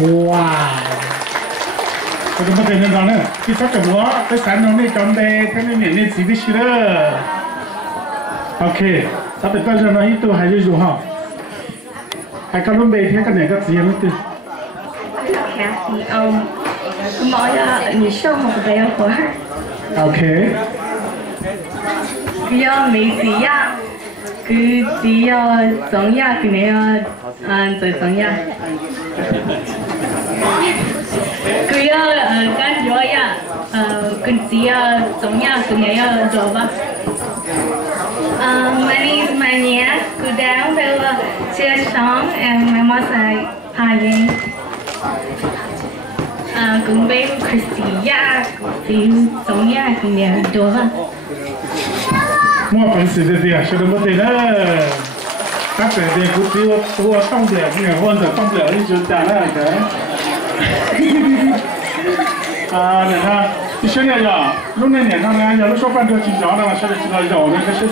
Wow. Tôi không thể nhận ra nữa. Khi sắp tới bữa, tôi sẵn nó này chọn đây, thế nên nên chỉ biết xíu đó. Ok, sắp tới tôi nói ít tôi hay dùng hả? Hay các lúc đây thế cái này các gì nữa chứ? Mọi người show một cái của Ok. Cứ mấy gì à? Cứ chỉ giống ya cái này rồi giống ya. Cứ cái rồi ya, cứ chỉ giống ya cái này rồi ba. My name is Mania. Cứ down về chia sóng and my mother Paying. Cũng bên Christia thì giống ya cái này rồi ba. Mua phần sự gì à? Sao được thế đó? Các bạn thì cũng tiêu tôi không được như hơn rồi không được đi chúng ta là cái. Này ha, thì cái này là lúc này này nó nghe lúc số phận được chỉ rõ là sẽ được chỉ rõ nên cái số